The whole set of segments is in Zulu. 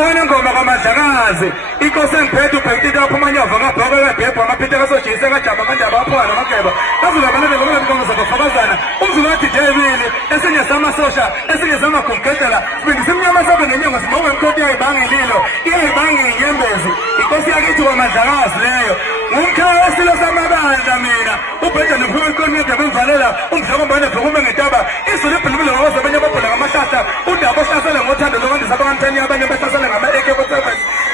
wena ngoma kaMadlakazi inkosi engiphethe ubhekile aphuma nyova ngabhoka kadebho amaphitha kasojisa kajama kanjaba aphwana mageba kazukabalele ngoba inkomo zakufakazana umzulu wathi Jebili esinye samasosha esinye samagumgedela sibindi simnyama sabe nenyanga sibonge imkhoti yayibanga ililo iyayibanga inyembezi inkosi yakithi kaMadlakazi leyo ngumkhaya wesilo samabandla mina ubhedla nophuma ikonede bemvalela umdloko mbane bhekume ngetaba izulu ibhulubule ngoba zabanye ababhula ngamahlahla udaba ohlasela ngothando lokwandisa abangamthani abanye bahlasela ngama-AK-47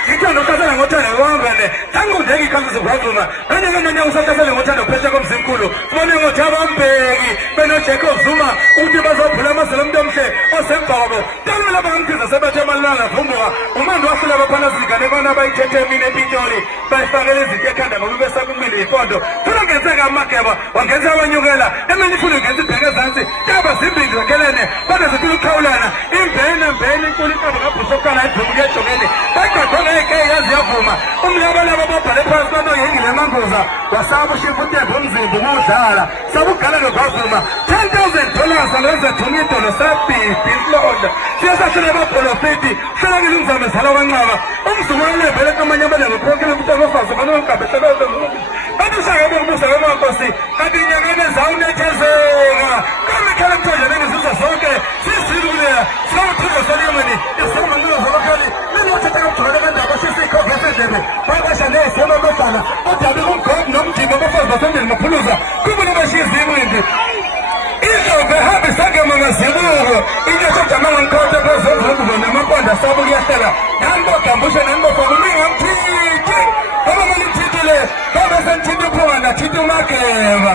ngithanda uhlasela ngothando wangane sangqundeka ikhambi zivavuma nanyekenanya usahlasele ngothando phesha komzimkhulu sibone ngothaba mbeki benoJacob Zuma ukuthi bazophula amazela umuntu omhle osembhako talumela bangamkhiza sebethe emalanga vumbuka umando wafula abaphanazigane bana bayithethe mina empitoli bayifakele izinto ekhanda ngoba besakumile ifondo funa ngenzeka amageba wangenza abanyukela eminye ifuna ngenza ibheke ezansi kaba zimbili zakhelene kodwa zifuna ukukhawulana imbene inkulu inkaba ngabhusokala ibhumuke ejokeni bayigaqonga eke yazi yavuma umlabalaba babhale phansi banoyengile emangoza wasaba ushifa utembo umzimba ukudlala sabugalelo kwavuma $10,000 angenza thuma idolo sabhibhi inhlonda siyasashela abaprofeti hlelakile umzame zala wancaba umzumane vele kamanye abalenge khonkele ukuthi abafazi banonkabehlala kanti ushaka bokubusa kwemankosi kanti inyangane zawunethezeka kamekhala emthonjeleni ziza zonke sisiluleya sawuthiza soliyemani isimanqilo zabakhali ninothetha kamjolele kandaba sisikhovu yasedlebe babasha neyisema befana odabe kumgodi nomjimba abafazi basendeli maphuluza kubona bashiza inqindi izove hambe sangema ngazibuko intosojamanga ngikhothe phezomvubuko namaqonda sabo kuyahlela nanibogambushe nanibofaka umingamthithi ngoba malithithile ngoba sengithithi uphunga nathitha umageba